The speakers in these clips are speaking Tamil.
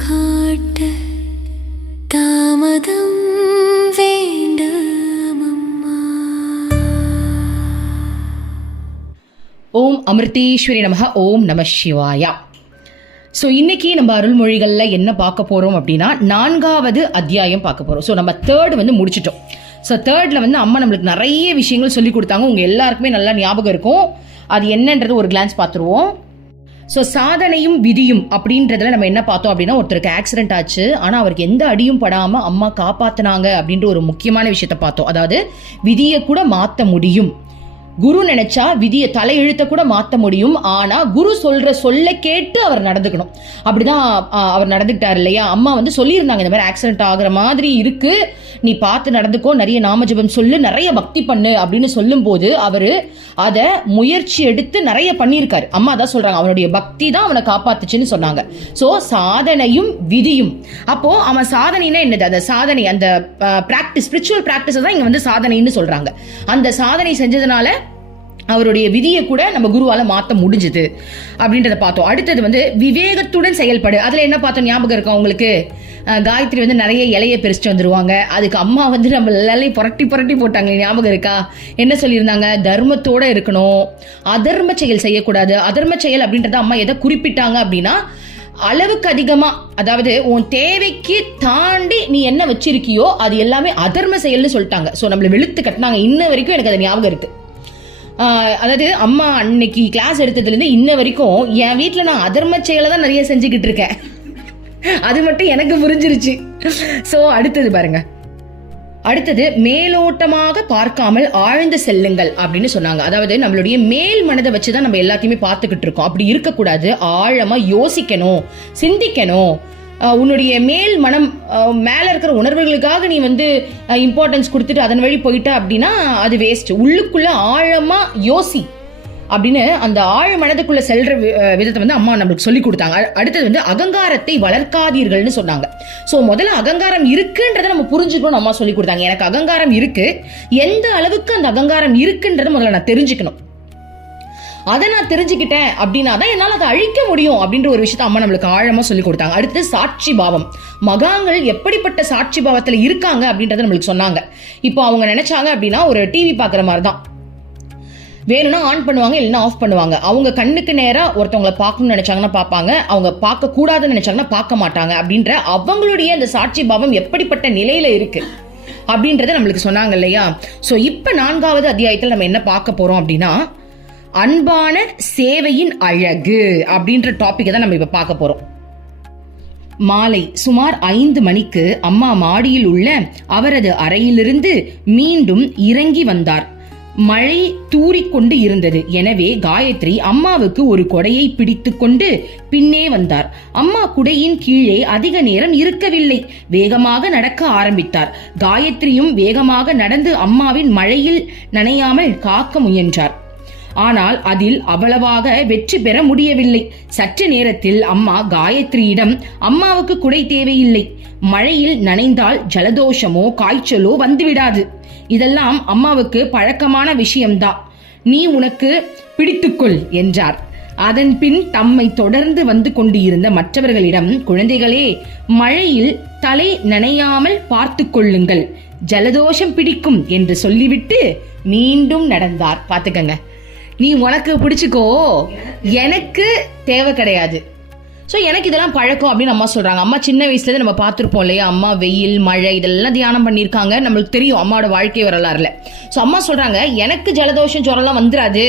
காட்ட தாமதம் வேண்டாமம்மா. ஓம் அமிர்தேஸ்வரி நமஹ. ஓம் நம சிவாயா. ஸோ இன்னைக்கு நம்ம அருள்மொழிகளில் என்ன பார்க்க போகிறோம் அப்படின்னா 4வது அத்தியாயம் பார்க்க போகிறோம். ஸோ நம்ம 3rd வந்து முடிச்சிட்டோம். ஸோ 3rdல வந்து அம்மா நம்மளுக்கு நிறைய விஷயங்கள் சொல்லி கொடுத்தாங்க. உங்கள் எல்லாருக்குமே நல்லா ஞாபகம் இருக்கும். அது என்னன்றது ஒரு கிளான்ஸ் பார்த்துருவோம். ஸோ சாதனையும் விதியும் அப்படின்றதுல நம்ம என்ன பார்த்தோம் அப்படின்னா, ஒருத்தருக்கு ஆக்சிடென்ட் ஆச்சு, ஆனால் அவருக்கு எந்த அடியும் படாமல் அம்மா காப்பாற்றினாங்க அப்படின்ற ஒரு முக்கியமான விஷயத்த பார்த்தோம். அதாவது விதியை கூட மாற்ற முடியும். குரு நினைச்சா விதியை தலையெழுத்த கூட மாற்ற முடியும். ஆனா குரு சொல்ற சொல்ல கேட்டு அவர் நடந்துக்கணும். அப்படிதான் அவர் நடந்துக்கிட்டார் இல்லையா. அம்மா வந்து சொல்லியிருந்தாங்க, இந்த மாதிரி ஆக்சிடென்ட் ஆகுற மாதிரி இருக்கு, நீ பார்த்து நடந்துக்கோ, நிறைய நாமஜபம் சொல்லு, நிறைய பக்தி பண்ணு அப்படின்னு சொல்லும் போது அவரு அதை முயற்சி எடுத்து நிறைய பண்ணியிருக்காரு. அம்மா தான் சொல்றாங்க, அவனுடைய பக்தி தான் அவனை காப்பாத்துச்சுன்னு சொன்னாங்க. சோ சாதனையும் விதியும். அப்போ அவன் சாதனைனா என்னது? அந்த சாதனை, அந்த பிராக்டிஸ், ஸ்பிரிச்சுவல் பிராக்டிஸ் தான் இங்க வந்து சாதனைன்னு சொல்றாங்க. அந்த சாதனை செஞ்சதுனால அவருடைய விதியை கூட நம்ம குருவால மாற்ற முடிஞ்சது அப்படின்றத பார்த்தோம். அடுத்தது வந்து விவேகத்துடன் செயல்படு. அதுல என்ன பார்த்தோம் ஞாபகம் இருக்கா உங்களுக்கு? காயத்ரி வந்து நிறைய இலையை பிரிச்சுட்டு வந்துருவாங்க. அதுக்கு அம்மா வந்து நம்ம எல்லாரையும் புரட்டி புரட்டி போட்டாங்க, ஞாபகம் இருக்கா? என்ன சொல்லியிருந்தாங்க? தர்மத்தோட இருக்கணும், அதர்ம செயல் செய்யக்கூடாது. அதர்ம செயல் அப்படின்றத அம்மா எதை குறிப்பிட்டாங்க அப்படின்னா, அளவுக்கு அதிகமா, அதாவது உன் தேவைக்கு தாண்டி நீ என்ன வச்சிருக்கியோ அது எல்லாமே அதர்ம செயல்னு சொல்லிட்டாங்க. ஸோ நம்மள வெளுத்து கட்டினாங்க. இன்ன வரைக்கும் எனக்கு அது ஞாபகம் இருக்கு. அதாவது அம்மா அன்னைக்கு கிளாஸ் எடுத்ததுலேருந்து இன்ன வரைக்கும் என் வீட்டில் நான் அதர்ம செயலை தான் நிறைய செஞ்சுக்கிட்டு இருக்கேன். அது மட்டும் எனக்கு புரிஞ்சிருச்சு. ஸோ அடுத்தது பாருங்க. அடுத்தது மேலோட்டமாக பார்க்காமல் ஆழ்ந்து செல்லுங்கள் அப்படின்னு சொன்னாங்க. அதாவது நம்மளுடைய மேல் மனதை வச்சுதான் நம்ம எல்லாத்தையுமே பார்த்துக்கிட்டு இருக்கோம். அப்படி இருக்கக்கூடாது. ஆழமா யோசிக்கணும், சிந்திக்கணும். உன்னுடைய மேல் மனம், மேல இருக்கிற உணர்வுகளுக்காக நீ வந்து இம்பார்ட்டன்ஸ் கொடுத்துட்டு அதன் வழி போயிட்ட அப்படின்னா அது வேஸ்ட். உள்ளுக்குள்ள ஆழமா யோசி அப்படின்னு அந்த ஆழ மனதுக்குள்ள செல்ற விதத்தை வந்து அம்மா நம்மளுக்கு சொல்லி கொடுத்தாங்க. அடுத்தது வந்து அகங்காரத்தை வளர்க்காதீர்கள்னு சொன்னாங்க. ஸோ முதல்ல அகங்காரம் இருக்குன்றதை நம்ம புரிஞ்சுக்கணும். அம்மா சொல்லி கொடுத்தாங்க, எனக்கு அகங்காரம் இருக்கு, எந்த அளவுக்கு அந்த அகங்காரம் இருக்குன்றதை முதல்ல நான் தெரிஞ்சுக்கணும். அதை நான் தெரிஞ்சுக்கிட்டேன் அப்படின்னா தான் என்னால் அதை அழிக்க முடியும் அப்படின்ற ஒரு விஷயத்த அம்மா நம்மளுக்கு ஆழமா சொல்லி கொடுத்தாங்க. அடுத்து சாட்சி பாவம். மகான்கள் எப்படிப்பட்ட சாட்சி பாவத்துல இருக்காங்க அப்படின்றத நம்மளுக்கு சொன்னாங்க. இப்போ அவங்க நினைச்சாங்க அப்படின்னா, ஒரு டிவி பாக்குற மாதிரி தான், வேணும்னா ஆன் பண்ணுவாங்க, இல்லைன்னா ஆஃப் பண்ணுவாங்க. அவங்க கண்ணுக்கு நேரா ஒருத்தவங்களை பார்க்கணும்னு நினைச்சாங்கன்னா பார்ப்பாங்க, அவங்க பார்க்க கூடாதுன்னு நினைச்சாங்கன்னா பார்க்க மாட்டாங்க. அப்படின்ற அவங்களுடைய அந்த சாட்சி பாவம் எப்படிப்பட்ட நிலையில இருக்கு அப்படின்றத நம்மளுக்கு சொன்னாங்க இல்லையா. ஸோ இப்போ 4வது அத்தியாயத்தில் நம்ம என்ன பார்க்க போறோம் அப்படின்னா, அன்பான சேவையின் அழகு அப்படின்ற டாபிக்கை தான் நம்ம இப்ப பார்க்க போறோம். மாலை சுமார் 5 மணிக்கு அம்மா மாடியில் உள்ள அவரது அறையிலிருந்து மீண்டும் இறங்கி வந்தார். மழை தூறிக்கொண்டு இருந்தது. எனவே காயத்ரி அம்மாவுக்கு ஒரு கொடையை பிடித்து கொண்டு பின்னே வந்தார். அம்மா குடையின் கீழே அதிக நேரம் இருக்கவில்லை, வேகமாக நடக்க ஆரம்பித்தார். காயத்ரியும் வேகமாக நடந்து அம்மாவின் மழையில் நனையாமல் காக்க முயன்றார். ஆனால் அதில் அவ்வளவாக வெற்றி பெற முடியவில்லை. சற்று நேரத்தில் அம்மா காயத்ரியிடம், அம்மாவுக்கு குடை தேவையில்லை, மழையில் நனைந்தால் ஜலதோஷமோ காய்ச்சலோ வந்துவிடாது, இதெல்லாம் அம்மாவுக்கு பழக்கமான விஷயம்தான், நீ உனக்கு பிடித்துக்கொள் என்றார். அதன் பின் தம்மை தொடர்ந்து வந்து கொண்டிருந்த மற்றவர்களிடம், குழந்தைகளே, மழையில் தலை நனையாமல் பார்த்து கொள்ளுங்கள், ஜலதோஷம் பிடிக்கும் என்று சொல்லிவிட்டு மீண்டும் நடந்தார். பாத்துக்கங்க, நீ உனக்கு பிடிச்சுக்கோ, எனக்கு தேவை கிடையாது. ஸோ எனக்கு இதெல்லாம் பழக்கம் அப்படின்னு அம்மா சொல்றாங்க. அம்மா சின்ன வயசுல நம்ம பார்த்துருப்போம் இல்லையா, அம்மா வெயில் மழை இதெல்லாம் தியானம் பண்ணியிருக்காங்க, நம்மளுக்கு தெரியும் அம்மாவோட வாழ்க்கை வரலாறுல. ஸோ அம்மா சொல்றாங்க, எனக்கு ஜலதோஷம் ஜுரம்லாம் வந்துடாது,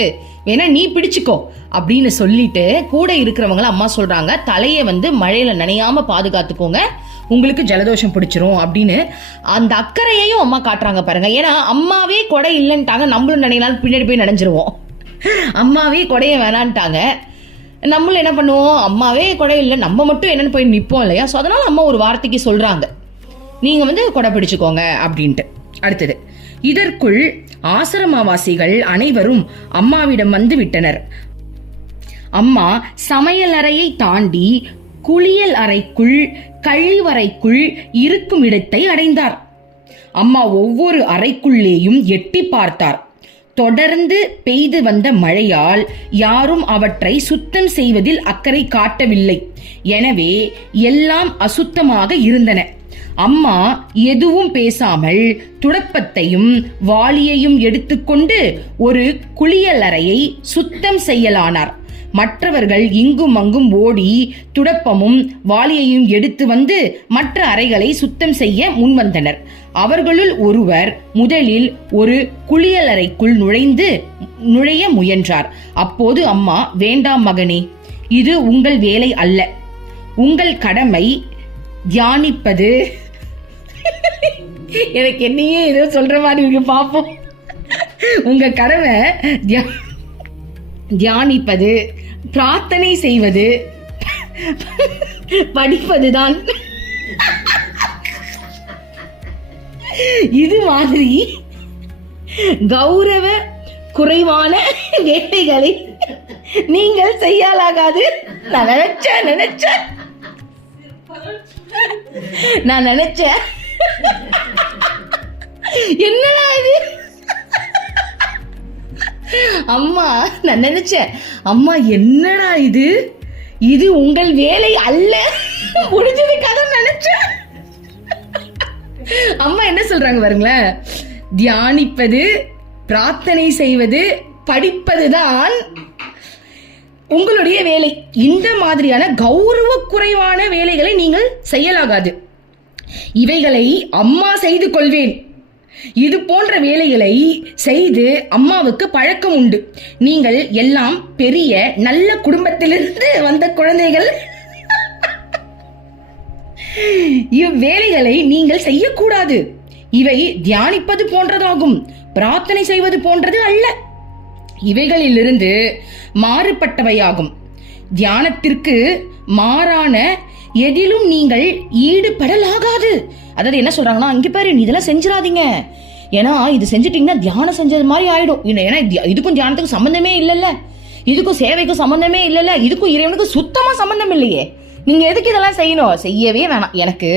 வேணா நீ பிடிச்சுக்கோ அப்படின்னு சொல்லிட்டு கூட இருக்கிறவங்கள அம்மா சொல்றாங்க, தலையை வந்து மழையில நனையாம பாதுகாத்துக்கோங்க, உங்களுக்கு ஜலதோஷம் பிடிச்சிரும் அப்படின்னு அந்த அக்கறையையும் அம்மா காட்டுறாங்க பாருங்க. ஏன்னா அம்மாவே கொடை இல்லைன்ட்டாங்க, நம்மளும் நினைனாலும் பின்னாடி போய் நனைஞ்சிருவோம். அம்மாவே கொடைய வேணான்ட்டாங்க, நம்மளும் என்ன பண்ணுவோம், அம்மாவே கொடை இல்லை, நம்ம மட்டும் என்னன்னு போய் நிற்போம் இல்லையா. ஸோ அதனால அம்மா ஒரு வார்த்தைக்கு சொல்றாங்க, நீங்க வந்து கொடை பிடிச்சுக்கோங்க அப்படின்ட்டு. அடுத்தது, இதற்குள் ஆசிரமவாசிகள் அனைவரும் அம்மாவிடம் வந்து விட்டனர். அம்மா சமையல் அறையை தாண்டி குளியல் அறைக்குள், கழிவறைக்குள் இருக்கும் இடத்தை அடைந்தார். அம்மா ஒவ்வொரு அறைக்குள்ளேயும் எட்டி பார்த்தார். தொடர்ந்து பெய்து வந்த மழையால் யாரும் அவற்றை சுத்தம் செய்வதில் அக்கறை காட்டவில்லை. எனவே எல்லாம் அசுத்தமாக இருந்தன. அம்மா எதுவும் பேசாமல் துடப்பத்தையும் வாளியையும் எடுத்துக்கொண்டு ஒரு குளியலறையை சுத்தம் செய்யலானார். மற்றவர்கள் இங்கும் அங்கும் ஓடி துடப்பமும் வாளியையும் எடுத்து வந்து மற்ற அறைகளை சுத்தம் செய்ய முன்வந்தனர். அவர்களுள் ஒருவர் முதலில் ஒரு குளியலறைக்குள் நுழைய முயன்றார். அப்போது அம்மா, வேண்டாம் மகனே, இது உங்கள் வேலை அல்ல. உங்கள் கடமை தியானிப்பது. எனக்கு என்னையே ஏதோ சொல்ற மாதிரி இருக்கு, பாப்போம். உங்க கடமை தியானிப்பது, பிரார்த்தனை செய்வது, படிப்பதுதான். இது மாதிரி கௌரவ குறைவான வேலைகளை நீங்கள் செய்யலாகாது. நான் நினைச்சேன் என்னடா இது அம்மா, நான் நினைச்சேன் அம்மா என்னடா இது, இது உங்கள் வேலை அல்ல, முடிஞ்சது கதை நினைச்சேன். அம்மா என்ன சொல்றாங்க பாருங்களேன், தியானிப்பது, பிரார்த்தனை செய்வது, படிப்பதுதான் உங்களுடைய வேலை. இந்த மாதிரியான கௌரவ குறைவான வேலைகளை நீங்கள் செய்யலாகாது. இவைகளை அம்மா செய்து கொள்வேன். இது போன்ற வேலைகளை செய்து அம்மாவுக்கு பழக்கம் உண்டு. நீங்கள் எல்லாம் பெரிய நல்ல குடும்பத்திலிருந்து வந்த குழந்தைகள். இவ்வேலைகளை நீங்கள் செய்யக்கூடாது. இவை தியானிப்பது போன்றதாகும், பிரார்த்தனை செய்வது போன்றது அல்ல. இவைகளிலிருந்து மாறுபட்டவையாகும். தியானத்திற்கு மாறான எதிலும் நீங்கள் ஈடுபடலாகாது. அதாவது என்ன சொல்றாங்கன்னா, இங்க பாரு, நீ இதெல்லாம் செஞ்சிடாதீங்க, ஏன்னா இது செஞ்சுட்டீங்கன்னா தியானம் செஞ்சது மாதிரி ஆயிடும். ஏன்னா இதுக்கும் தியானத்துக்கும் சம்பந்தமே இல்லைல்ல, இதுக்கும் சேவைக்கும் சம்பந்தமே இல்லைல்ல, இதுக்கும் இறைவனுக்கும் சுத்தமா சம்பந்தம் இல்லையே. நீங்க எதுக்கு இதெல்லாம் செய்யணும்? செய்யவே வேணாம். எனக்கு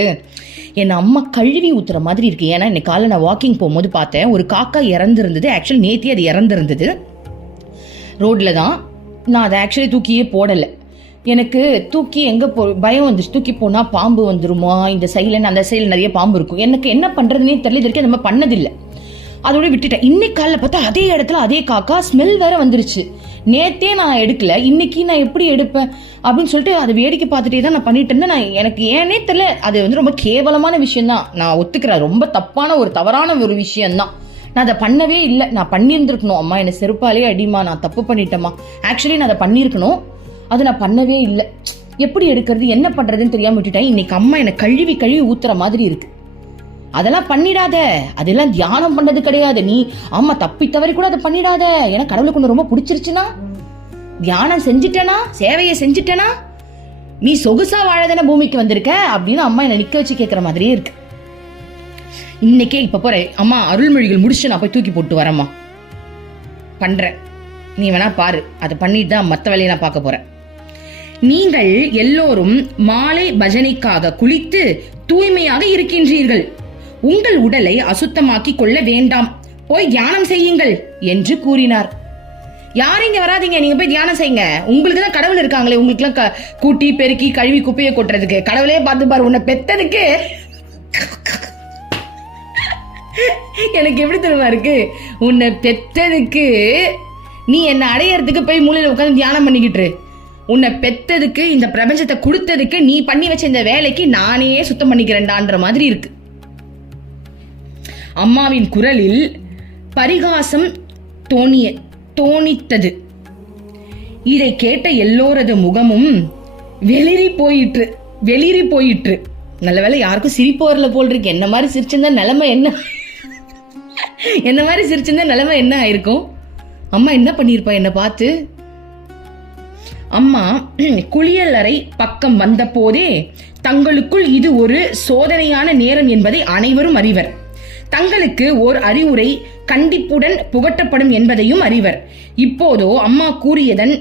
என் அம்மா கழுவி ஊத்துற மாதிரி இருக்கு. ஏன்னா இன்னைக்கு காலை நான் வாக்கிங் போகும்போது பார்த்தேன், ஒரு காக்கா இறந்துருந்தது. ஆக்சுவலி நேத்தி அது இறந்துருந்தது ரோட்ல தான். நான் அதை ஆக்சுவலி தூக்கியே போடலை. எனக்கு தூக்கி எங்கே பயம் வந்துச்சு, தூக்கி போனால் பாம்பு வந்துருமா, இந்த சைடில் அந்த சைடில் நிறைய பாம்பு இருக்கும். எனக்கு என்ன பண்ணுறதுனே தெரியல, இது வரைக்கும் நம்ம பண்ணதில்லை. அதோட விட்டுட்டேன். இன்னைக்கு காலையில் பார்த்தா அதே இடத்துல அதே காக்கா ஸ்மெல் வேற வந்துருச்சு. நேத்தே நான் எடுக்கல, இன்னைக்கு நான் எப்படி எடுப்பேன் அப்படின்னு சொல்லிட்டு அதை வேடிக்கை பார்த்துட்டே தான் நான் பண்ணிட்டு இருந்தேன். நான் எனக்கு ஏனே தெரியல, அது வந்து ரொம்ப கேவலமான விஷயம் தான், நான் ஒத்துக்கிறேன். ரொம்ப தப்பான தவறான ஒரு விஷயம்தான். நான் அதை பண்ணவே இல்லை. நான் பண்ணியிருந்துருக்கணும். அம்மா என்னை செருப்பாலே அடிமா, நான் தப்பு பண்ணிட்டேம்மா. ஆக்சுவலி நான் அதை பண்ணியிருக்கணும், அதை நான் பண்ணவே இல்லை. எப்படி எடுக்கிறது, என்ன பண்றதுன்னு தெரியாம விட்டுட்டேன். இன்னைக்கு அம்மா என்னை கழுவி ஊத்துற மாதிரி இருக்கு. அதெல்லாம் பண்ணிடாத, அதெல்லாம் தியானம் பண்ணது கிடையாது. நீ அம்மா தப்பி தவறி கூட அதை பண்ணிடாத. ஏன்னா கடவுளுக்கு ஒன்று ரொம்ப பிடிச்சிருச்சுன்னா, தியானம் செஞ்சுட்டேனா, சேவையை செஞ்சுட்டேனா, நீ சொகுசா வாழதானே பூமிக்கு வந்திருக்க அப்படின்னு அம்மா என்னை நிக்க வச்சு கேட்கற மாதிரியே இருக்கு. இன்னைக்கே இப்ப போறேன், அம்மா அருள்மொழிகள் முடிச்சு நான் போய் தூக்கி போட்டு வரேம்மா, பண்றேன், நீ வேணா பாரு. அதை பண்ணிட்டு தான் மற்ற வேலையை நான் பார்க்க போறேன். நீங்கள் எல்லோரும் மாலை பஜனைக்காக குளித்து தூய்மையாக இருக்கின்றீர்கள். உங்கள் உடலை அசுத்தமாக்கி கொள்ள வேண்டாம், போய் தியானம் செய்யுங்கள் என்று கூறினார். யாரும் இங்க வராதீங்க, நீங்க போய் தியானம் செய்யுங்க. உங்களுக்கு தான் கடவுள் இருக்காங்களே, உங்களுக்கு எல்லாம் கூட்டி பெருக்கி கழுவி குப்பையை கொட்டுறதுக்கு. கடவுளே பார்த்து பாரு, உன்னை பெத்ததுக்கு எனக்கு எப்படி தெரியுமா இருக்கு, உன்னை பெத்ததுக்கு நீ என்ன அடையறதுக்கு போய் மூலையில உட்காந்து தியானம் பண்ணிக்கிட்டு, உன்னை பெத்ததுக்கு இந்த பிரபஞ்சத்தை கொடுத்ததுக்கு நீ பண்ணி வச்ச இந்த வேலைக்கு நானே சுத்தம் பண்ணிக்கிறேன்டான்ற மாதிரி இருக்கு. அம்மாவின் குரலில் பரிகாசம் தோணித்தது. இதை கேட்ட எல்லோரது முகமும் வெளிரி போயிற்று. நல்ல வேலை யாருக்கும் சிரிப்பு வரல போல் இருக்கு. என்ன மாதிரி சிரிச்சிருந்தா நிலைமை என்ன ஆயிருக்கும்? அம்மா என்ன பண்ணிருப்பா என்ன பார்த்து? அம்மா குளியலறை பக்கம் வந்த போதே தங்களுக்குள் இது ஒரு சோதனையான நேரம் என்பதை அனைவரும் அறிவர். தங்களுக்கு ஓர் அறிவுரை கண்டிப்புடன் புகட்டப்படும் என்பதையும் அறிவர். இப்போதோ அம்மா கூறியதன்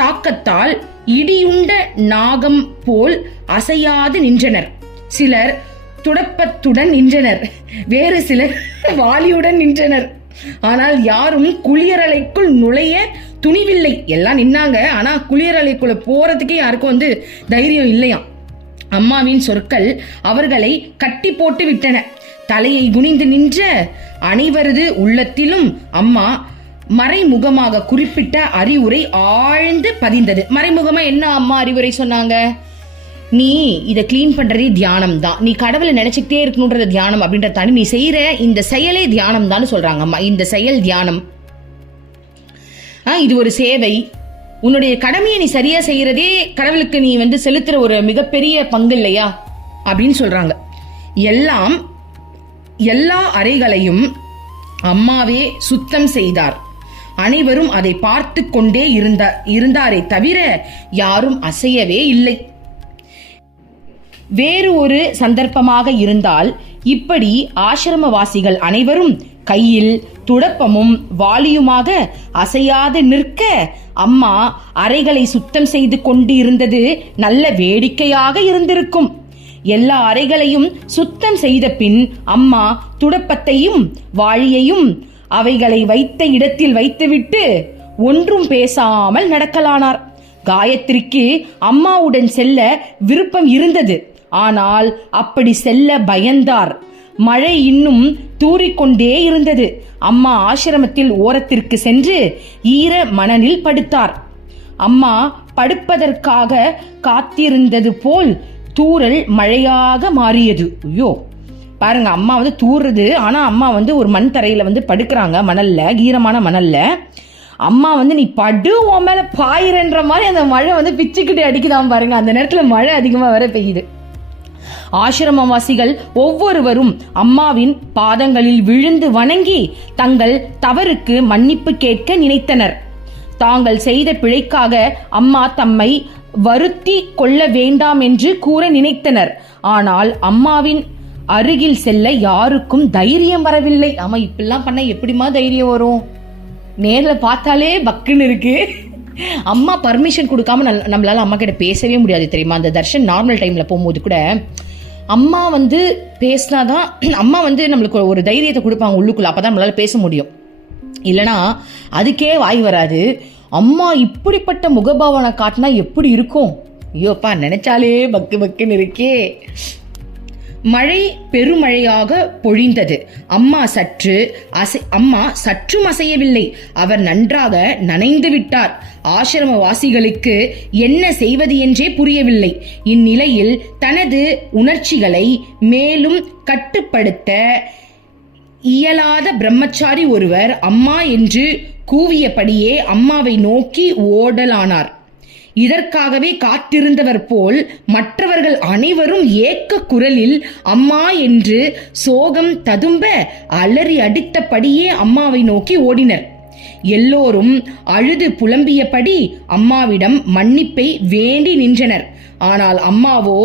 தாக்கத்தால் இடியுண்ட நாகம் போல் அசையாது நின்றனர். சிலர் துடப்பத்துடன் நின்றனர், வேறு சிலர் வாளியுடன் நின்றனர். ஆனால் யாரும் குளியலறைக்குள் நுழைய துணிவில்லை. எல்லாம் நின்னாங்க, ஆனா குளியலறைக்குள்ள போறதுக்கே யாருக்கும் தைரியம் இல்லையாம். அம்மாவின் சொற்கள் அவர்களை கட்டி போட்டு விட்டன. தலையை குனிந்து நின்ற அனைவரது உள்ளத்திலும் அம்மா மறைமுகமாக குறிப்பிட்ட அறிவுரை ஆழ்ந்து பதிந்தது. மறைமுகமா என்ன அம்மா அறிவுரை சொன்னாங்க? நீ இதை கிளீன் பண்றதே தியானம் தான், நீ கடவுளை நினைச்சுக்கிட்டே இருக்கணும்ன்றது தியானம் அப்படின்றத தாண்டி நீ செய்யற இந்த செயலே தியானம் தான் சொல்றாங்க அம்மா. இந்த செயல் தியானம், இது ஒரு சேவை. உன்னுடைய கடமையை நீ சரியா செய்யறதே கடவுளுக்கு நீ செலுத்துற ஒரு மிகப்பெரிய பங்கு இல்லையா அப்படின்னு சொல்றாங்க. எல்லா அறைகளையும் அம்மாவே சுத்தம் செய்தார். அனைவரும் அதை பார்த்து கொண்டே இருந்தாரே தவிர யாரும் அசையவே இல்லை. வேறு ஒரு சந்தர்ப்பமாக இருந்தால் இப்படி ஆசிரமவாசிகள் அனைவரும் கையில் துடப்பமும் வாளியுமாக அசையாது நிற்க அம்மா அறைகளை சுத்தம் செய்து கொண்டு இருந்தது நல்ல வேடிக்கையாக இருந்திருக்கும். எல்லா அறைகளையும் சுத்தம் செய்த பின் அம்மா துடப்பத்தையும் வாளியையும் அவைகளை வைத்த இடத்தில் வைத்துவிட்டு ஒன்றும் பேசாமல் நடக்கலானார். காயத்ரிக்கு அம்மாவுடன் செல்ல விருப்பம் இருந்தது. ஆனால் அப்படி செல்ல பயந்தார். மழை இன்னும் தூறிக்கொண்டே இருந்தது. அம்மா ஆசிரமத்தில் ஓரத்திற்கு சென்று ஈர மணலில் படுத்தார். அம்மா படுப்பதற்காக காத்திருந்தது போல் தூறல் மழையாக மாறியது. ஐயோ பாருங்க, அம்மா தூறுறது. ஆனா அம்மா ஒரு மண் தரையில படுக்கிறாங்க, மணல்ல, ஈரமான மணல்ல. அம்மா நீ படு உன் மேல பாயிரன்ற மாதிரி அந்த மழை பிச்சுக்கிட்டு அடிக்குதான் பாருங்க. அந்த நேரத்துல மழை அதிகமா வர பெய்யுது. ஆசிரமவாசிகள் ஒவ்வொருவரும் அம்மாவின் பாதங்களில் விழுந்து வணங்கி தங்கள் தவறுக்கு மன்னிப்பு கேட்க நினைத்தனர். தாங்கள் செய்த பிழைக்காக அம்மா தம்மை வருத்தி கொள்ள வேண்டாம் என்று கூற நினைத்தனர். ஆனால் அம்மாவின் அருகில் செல்ல யாருக்கும் தைரியம் வரவில்லை. ஆமா, இப்பெல்லாம் பண்ண எப்படிமா தைரியம் வரும்? நேர்ல பார்த்தாலே பக்குன்னு இருக்கு. அம்மா பர்மிஷன் கொடுக்காம நம்மளால அம்மா கிட்ட பேசவே முடியாது தெரியுமா? அந்த தர்ஷன் நார்மல் டைம்ல போகும்போது கூட அம்மா பேசினாதான் அம்மா நம்மளுக்கு ஒரு தைரியத்தை கொடுப்பாங்க உள்ளுக்குள்ள. அப்பதான் நம்மளால பேச முடியும், இல்லனா அதுக்கே வாய் வராது. அம்மா இப்படிப்பட்ட முகபாவனை காட்டினா எப்படி இருக்கும்? ஐயோப்பா, நினைச்சாலே பக்கு பக்குன்னு இருக்கே. மழை பெருமழையாக பொழிந்தது. அம்மா சற்றும் அசையவில்லை. அவர் நன்றாக நனைந்து விட்டார். ஆசிரமவாசிகளுக்கு என்ன செய்வது என்றே புரியவில்லை. இந்நிலையில் தனது உணர்ச்சிகளை மேலும் கட்டுப்படுத்த இயலாத பிரம்மச்சாரி ஒருவர் அம்மா என்று கூவியபடியே அம்மாவை நோக்கி ஓடலானார். இதற்காகவே காத்திருந்தவர் போல் மற்றவர்கள் அனைவரும் ஏக்க குரலில் அம்மா என்று சோகம் ததும்ப அலறி அடித்தபடியே அம்மாவை நோக்கி ஓடினர். எல்லோரும் அழுது புலம்பியபடி அம்மாவிடம் மன்னிப்பை வேண்டி நின்றனர். ஆனால் அம்மாவோ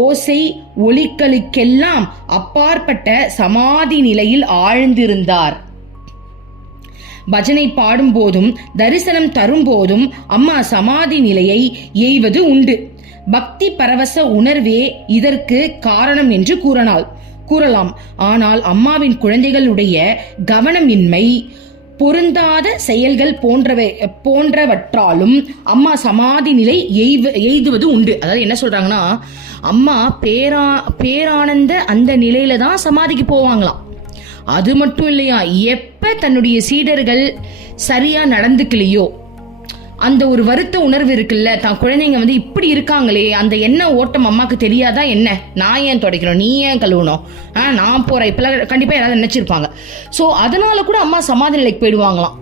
ஓசை ஒலிகளுக்கெல்லாம் அப்பாற்பட்ட சமாதி நிலையில் ஆழ்ந்திருந்தார். பஜனை பாடும் போதும் தரிசனம் தரும் போதும் அம்மா சமாதி நிலையை எய்வது உண்டு. பக்தி பரவச உணர்வே இதற்கு காரணம் என்று கூறலாம். ஆனால் அம்மாவின் குழந்தைகளுடைய கவனமின்மை, பொருந்தாத செயல்கள் போன்றவற்றாலும் அம்மா சமாதி நிலை எய்துவது உண்டு. அதாவது என்ன சொல்றாங்கன்னா, அம்மா பேரானந்த அந்த நிலையில தான் சமாதிக்கு போவாங்களாம். அது மட்டும் இல்லையா, எப்ப தன்னுடைய சீடர்கள் சரியா நடந்துக்கலையோ அந்த ஒரு வருத்த உணர்வு இருக்குல்ல, தான் குழந்தைங்க இப்படி இருக்காங்களே, அந்த என்ன ஓட்டம் அம்மாக்கு தெரியாதா என்ன? நான் ஏன் துடைக்கணும், நீ ஏன் கழுவணும், நான் போறேன், இப்பெல்லாம் கண்டிப்பா யாராவது நினைச்சிருப்பாங்க. சோ அதனால கூட அம்மா சமாதி நிலைக்கு போயிடுவாங்களாம்.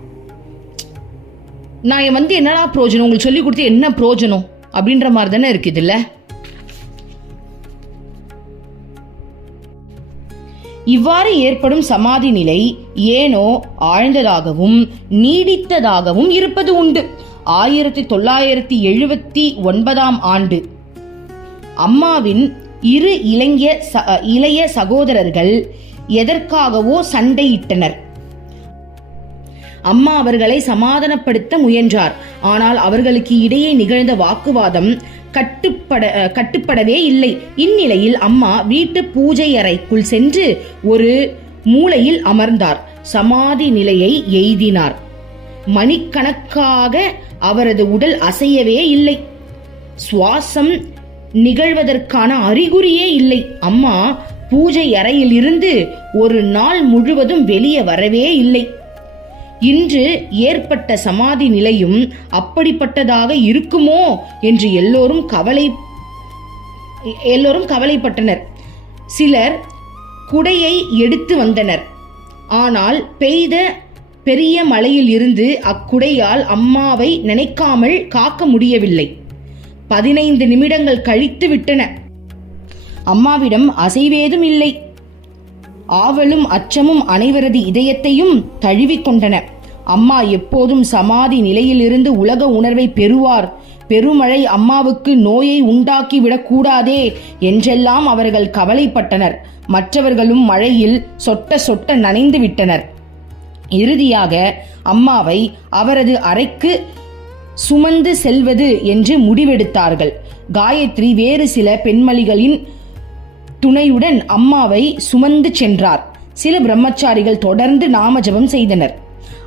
நான் என்னடா பிரோஜனம், உங்களுக்கு சொல்லி கொடுத்து என்ன பிரோஜனம் அப்படின்ற மாதிரி தானே இருக்குது இல்ல. இவ்வாறு ஏற்படும் சமாதி நிலை ஏனோ ஆழ்ந்ததாகவும் நீடித்ததாகவும் இருப்பது உண்டு. 1979 ஆண்டு அம்மாவின் 2 இளைய சகோதரர்கள் எதற்காகவோ சண்டையிட்டனர். அம்மா அவர்களை சமாதானப்படுத்த முயன்றார். ஆனால் அவர்களுக்கு இடையே நிகழ்ந்த வாக்குவாதம் கட்டுப்படவே இல்லை. இந்நிலையில் அம்மா வீட்டு பூஜை அறைக்குள் சென்று ஒரு மூலையில் அமர்ந்தார். சமாதி நிலையை எய்தினார். மணிக்கணக்காக அவரது உடல் அசையவே இல்லை. சுவாசம் நிகழ்வதற்கான அறிகுறியே இல்லை. அம்மா பூஜை அறையில் இருந்து ஒரு நாள் முழுவதும் வெளியே வரவே இல்லை. இன்று ஏற்பட்ட சமாதி நிலையும் அப்படிப்பட்டதாக இருக்குமோ என்று எல்லோரும் கவலைப்பட்டனர். சிலர் குடையை எடுத்து வந்தனர். ஆனால் பெய்த பெரிய மழையில் இருந்து அக்குடையால் அம்மாவை நினைக்காமல் காக்க முடியவில்லை. 15 நிமிடங்கள் கழித்து விட்டன. அம்மாவிடம் அசைவேதும் இல்லை. ஆவலும் அச்சமும் அனைவரது இதயத்தையும் தழுவிக்கொண்டன. அம்மா எப்போதும் சமாதி நிலையிலிருந்து உலக உணர்வை பெறுவார். பெருமழை அம்மாவுக்கு நோயை உண்டாக்கி விடக்கூடாதே என்றெல்லாம் அவர்கள் கவலைப்பட்டனர். மற்றவர்களும் மழையில் சொட்ட சொட்ட நனைந்து விட்டனர். இறுதியாக அம்மாவை அவரது அறைக்கு சுமந்து செல்வது என்று முடிவெடுத்தார்கள். காயத்ரி வேறு சில பெண்மணிகளின் துணையுடன் அம்மாவை சுமந்து சென்றார். சில பிரம்மச்சாரிகள் தொடர்ந்து நாமஜபம் செய்தனர்.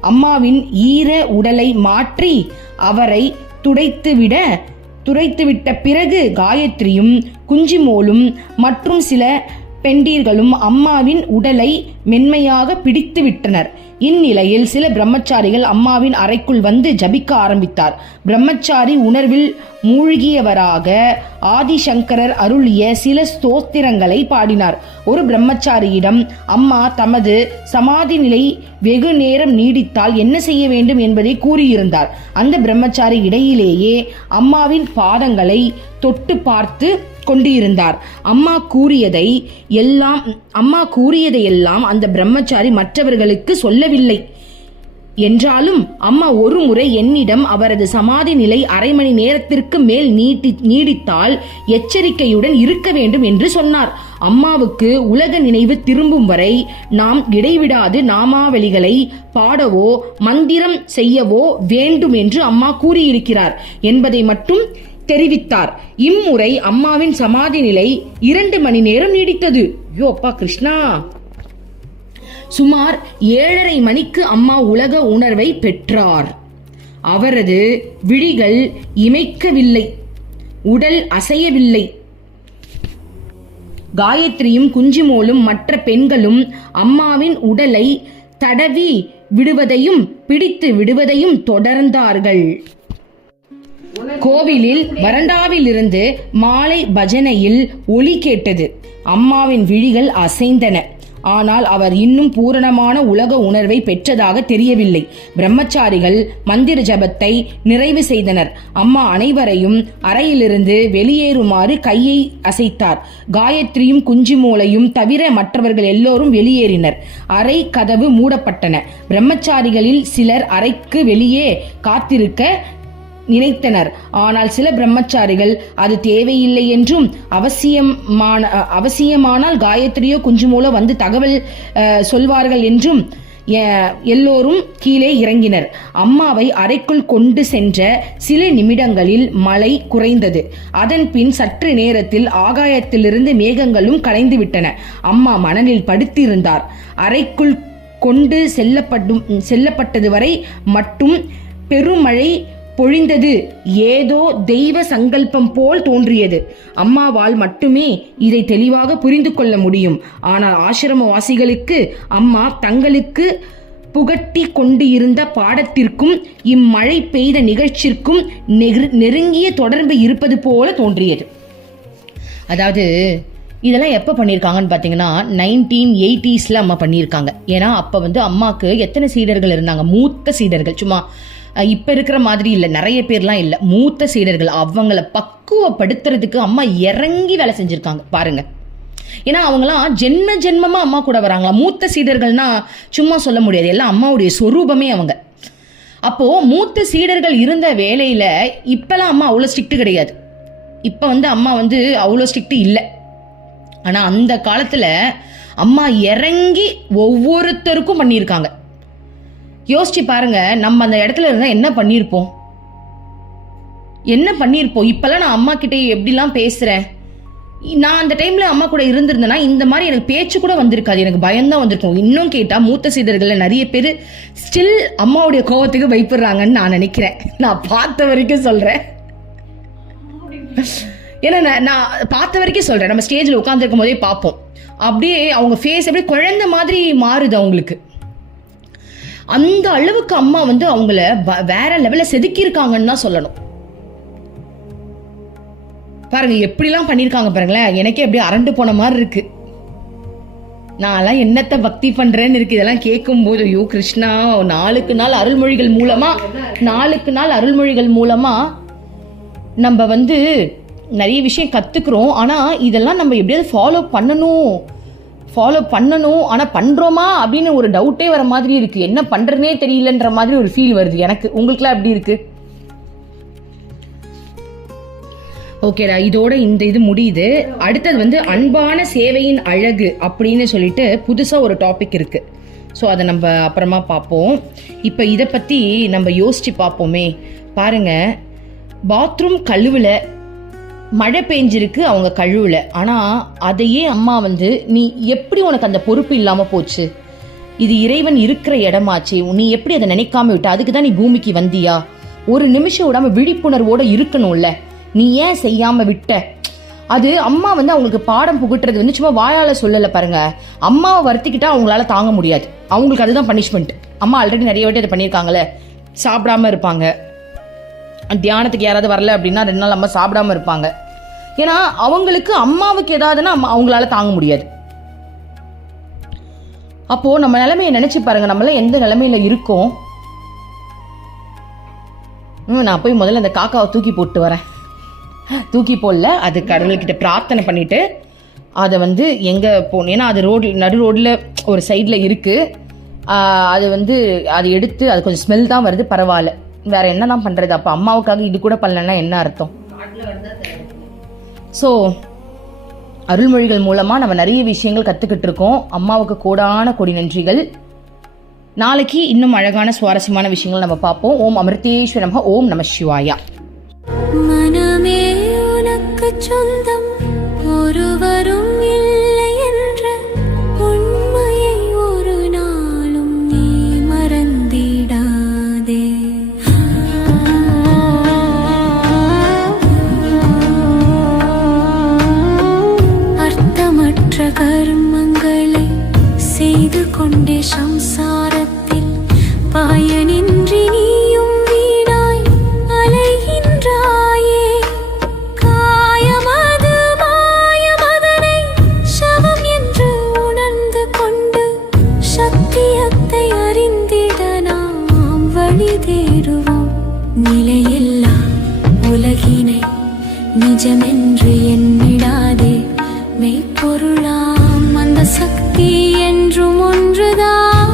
அம்மாவின் ஈர உடலை மாற்றி அவரை துடைத்துவிட்ட பிறகு காயத்ரியும் குஞ்சிமோலும் மற்றும் சில பெண்டீர்களும் அம்மாவின் உடலை மென்மையாக பிடித்து விட்டனர். இந்நிலையில் சில பிரம்மச்சாரிகள் அம்மாவின் அறைக்குள் வந்து ஜபிக்க ஆரம்பித்தார். பிரம்மச்சாரி உணர்வில் மூழ்கியவராக ஆதிசங்கரர் அருளிய சில ஸ்தோத்திரங்களை பாடினார். ஒரு பிரம்மச்சாரியிடம் அம்மா தமது சமாதி நிலை வெகு நேரம் நீடித்தால் என்ன செய்ய வேண்டும் என்பதை கூறியிருந்தார். அந்த பிரம்மச்சாரி இடையிலேயே அம்மாவின் பாதங்களை தொட்டு பார்த்து கொண்டிருந்தார். அம்மா கூறியதையெல்லாம் அந்த பிரம்மச்சாரி மற்றவர்களுக்கு சொல்லவில்லை. என்றாலும் அம்மா ஒரு முறை என்னிடம் அவரது சமாதி நிலை அரை மணி நேரத்திற்கு மேல் நீடித்தால் எச்சரிக்கையுடன் இருக்க வேண்டும் என்று சொன்னார். அம்மாவுக்கு உலக நினைவு திரும்பும் வரை நாம் இடைவிடாது நாமாவளிகளை பாடவோ மந்திரம் செய்யவோ வேண்டும் என்று அம்மா கூறியிருக்கிறார் என்பதை மட்டும் தெரிவித்தார். இம்முறை அம்மாவின் சமாதி நிலை 2 மணி நேரம் நீடித்தது. யோப்பா கிருஷ்ணா! சுமார் 7:30 மணிக்கு அம்மா உலக உணர்வை பெற்றார். அவரது விழிகள் இமைக்கவில்லை, உடல் அசையவில்லை. காயத்ரியும் குஞ்சிமோலும் மற்ற பெண்களும் அம்மாவின் உடலை தடவி விடுவதையும் பிடித்து விடுவதையும் தொடர்ந்தார்கள். கோவிலில் வராண்டாவிலிருந்து மாலை பஜனையில் ஒலி கேட்டது. அம்மாவின் விழிகள் அசைந்தன. ஆனால் அவர் இன்னும் பூரணமான உலக உணர்வை பெற்றதாக தெரியவில்லை. பிரம்மச்சாரிகள் மந்திர ஜபத்தை நிறைவு செய்தனர். அம்மா அனைவரையும் அறையிலிருந்து வெளியேறுமாறு கையை அசைத்தார். காயத்ரியும் குஞ்சிமோலையும் தவிர மற்றவர்கள் எல்லோரும் வெளியேறினர். அறை கதவு மூடப்பட்டன. பிரம்மச்சாரிகளில் சிலர் அறைக்கு வெளியே காத்திருக்க நினைத்தனர். ஆனால் சில பிரம்மச்சாரிகள் அது தேவையில்லை என்றும் அவசியமானால் காயத்ரியோ குஞ்சுமோலோ வந்து தகவல் சொல்வார்கள் என்றும் எல்லோரும் கீழே இறங்கினர். அம்மாவை அறைக்குள் கொண்டு சென்ற சில நிமிடங்களில் மழை குறைந்தது. அதன் பின் சற்று நேரத்தில் ஆகாயத்திலிருந்து மேகங்களும் கலைந்து விட்டன. அம்மா மணலில் படுத்திருந்தார். அறைக்குள் கொண்டு செல்லப்பட்டது வரை மட்டும் பெருமழை பொழிந்தது. ஏதோ தெய்வ சங்கல்பம் போல் தோன்றியது. அம்மாவால் மட்டுமே இதை தெளிவாக புரிந்து கொள்ள முடியும். ஆனால் ஆசிரமவாசிகளுக்கு அம்மா தங்களுக்கு புகட்டி கொண்டு இருந்த பாடத்திற்கும் இம்மழை பெய்த நிகழ்ச்சிக்கும் நெருங்கிய தொடர்பு இருப்பது போல தோன்றியது. அதாவது இதெல்லாம் எப்போ பண்ணியிருக்காங்கன்னு பார்த்தீங்கன்னா 1980s அம்மா பண்ணியிருக்காங்க. ஏன்னா அப்போ அம்மாவுக்கு எத்தனை சீடர்கள் இருந்தாங்க? மூத்த சீடர்கள். சும்மா இப்ப இருக்கிற மாதிரி இல்ல, நிறைய பேர்லாம் இல்ல, மூத்த சீடர்கள். அவங்கள பக்குவப்படுத்துறதுக்கு அம்மா இறங்கி வேலை செஞ்சிருக்காங்க பாருங்க. ஏன்னா அவங்களாம் ஜென்மமா அம்மா கூட வராங்களா. மூத்த சீடர்கள்னா சும்மா சொல்ல முடியாது, எல்லாம் அம்மாவுடைய சொரூபமே அவங்க. அப்போ மூத்த சீடர்கள் இருந்த வேலையில இப்பெல்லாம் அம்மா அவ்வளோ ஸ்ட்ரிக்ட் கிடையாது. இப்ப அம்மா அவ்வளோ ஸ்ட்ரிக்ட் இல்லை. ஆனா அந்த காலத்துல அம்மா இறங்கி ஒவ்வொருத்தருக்கும் பண்ணியிருக்காங்க. யோசிச்சு பாருங்க, நம்ம அந்த இடத்துல இருந்தா என்ன பண்ணியிருப்போம்? இப்பெல்லாம் நான் அம்மா கிட்ட எப்படிலாம் பேசுறேன். நான் அந்த டைம்ல அம்மா கூட இருந்திருந்தேன்னா இந்த மாதிரி எனக்கு பேச்சு கூட வந்திருக்காது, எனக்கு பயம்தான் வந்திருக்கும். இன்னும் கேட்டா மூத்த சீடர்கள்ல நிறைய பேர் ஸ்டில் அம்மாவுடைய கோவத்துக்கு பயப்படுறாங்கன்னு நான் நினைக்கிறேன். நான் பார்த்த வரைக்கும் சொல்றேன். ஏன்னா நான் பார்த்த வரைக்கும் சொல்றேன். நம்ம ஸ்டேஜ்ல உட்காந்துருக்கும் போதே பார்ப்போம், அப்படியே அவங்க ஃபேஸ் அப்படியே குழந்தை மாதிரி மாறுது அவங்களுக்கு. அந்த அளவுக்கு அம்மா வந்து அவங்கள வேற லெவல்ல செதுக்கியிருக்காங்கன்னு தான் சொல்லணும். பாருங்க எப்படிலாம் பண்ணியிருக்காங்க பாருங்களேன். எனக்கே அப்படியே அரண்டு போன மாதிரி இருக்கு. நான்லாம் என்னத்த பக்தி பண்றேன்னு இருக்கு இதெல்லாம் கேட்கும் போது. ஐயோ கிருஷ்ணா, நாளுக்கு நாள் அருள்மொழிகள் மூலமா நம்ம வந்து நிறைய விஷயம் கத்துக்கிறோம். ஆனா இதெல்லாம் நம்ம எப்படியாவது ஃபாலோ பண்ணணும். ஆனா பண்றோமா அப்படின்னு ஒரு டவுட்டே வர மாதிரி இருக்கு. என்ன பண்றதுனே தெரியலன்ற மாதிரி ஒரு ஃபீல் வருது எனக்கு. உங்களுக்குலாம் எப்படி இருக்கு? ஓகேடா, இதோட இந்த இது முடியுது. அடுத்தது வந்து அன்பான சேவையின் அழகு அப்படின்னு சொல்லிட்டு புதுசா ஒரு டாபிக் இருக்கு. ஸோ அதை நம்ம அப்புறமா பார்ப்போம். இப்போ இதை பத்தி நம்ம யோசிச்சு பார்ப்போமே. பாருங்க, பாத்ரூம் கழுவுல, மழை பெஞ்சிருக்கு, அவங்க கழுவுல. ஆனா அதையே அம்மா வந்து, நீ எப்படி உனக்கு அந்த பொறுப்பு இல்லாம போச்சு, இது இறைவன் இருக்கிற இடமாச்சு, நீ எப்படி அதை நினைக்காம விட்ட, அதுக்கு தான் நீ பூமிக்கு வந்தியா, ஒரு நிமிஷம் விடாம விழிப்புணர்வோட இருக்கணும்ல, நீ ஏன் செய்யாம விட்ட. அது அம்மா வந்து அவங்களுக்கு பாடம் புகட்டுறது வந்து சும்மா வாயால சொல்லல. பாருங்க, அம்மாவை வருத்திக்கிட்டா அவங்களால தாங்க முடியாது. அவங்களுக்கு அதுதான் பனிஷ்மெண்ட். அம்மா ஆல்ரெடி நிறைய வாட்டி அதை பண்ணியிருக்காங்களே. சாப்பிடாம இருப்பாங்க, தியானத்துக்கு யாராவது வரல அப்படின்னா 2 நாள் அம்மா சாப்பிடாம இருப்பாங்க. ஏன்னா அவங்களுக்கு அம்மாவுக்கு ஏதாவதுன்னா அவங்களால தாங்க முடியாது. அப்போ நம்ம நிலைமையை நினைச்சு பாருங்க, நம்மள எந்த நிலைமையில இருக்கோம். நான் போய் முதல்ல அந்த காக்காவை தூக்கி போட்டு வரேன். தூக்கி போடல, அது கடவுள்கிட்ட பிரார்த்தனை பண்ணிட்டு அதை வந்து எங்கே போகணும், ஏன்னா அது நடு ரோடில் ஒரு சைடில் இருக்குது. அது வந்து அதை எடுத்து, அது கொஞ்சம் ஸ்மெல் தான் வருது, பரவாயில்ல, வேற என்ன தான் பண்ணுறது. அப்போ அம்மாவுக்காக இது கூட பண்ணலன்னா என்ன அர்த்தம்? ஸோ அருள்மொழிகள் மூலமாக நம்ம நிறைய விஷயங்கள் கற்றுக்கிட்டு இருக்கோம். அம்மாவுக்கு கோடான கோடி நன்றிகள். நாளைக்கு இன்னும் அழகான சுவாரஸ்யமான விஷயங்கள் நம்ம பார்ப்போம். ஓம் அமிர்தேஸ்வர நமः. ஓம் நம சிவாயா. மனமே உனக்கு சொந்தம், ஒருவரும் இல்லை என்ற உண்மையை ஒரு நாளும் நீ மறந்திடாதே. அர்த்தமற்ற கர்மங்களை செய்து கொண்டே சம்சாரத்தில் பயனின்றி நீயும் வீணாய் அலைகின்றாயே. காயமது மாயமதனை சமம் என்று உணர்ந்து கொண்டு சத்தியத்தை அறிந்திட நாம் வழி தேடுவோம். நிலையில்லா உலகினை நிஜமென்று எண்ணிடாதே. மெய்ப்பொருளாம் அந்த சக்தி என்றும் ஒன்றுதான்.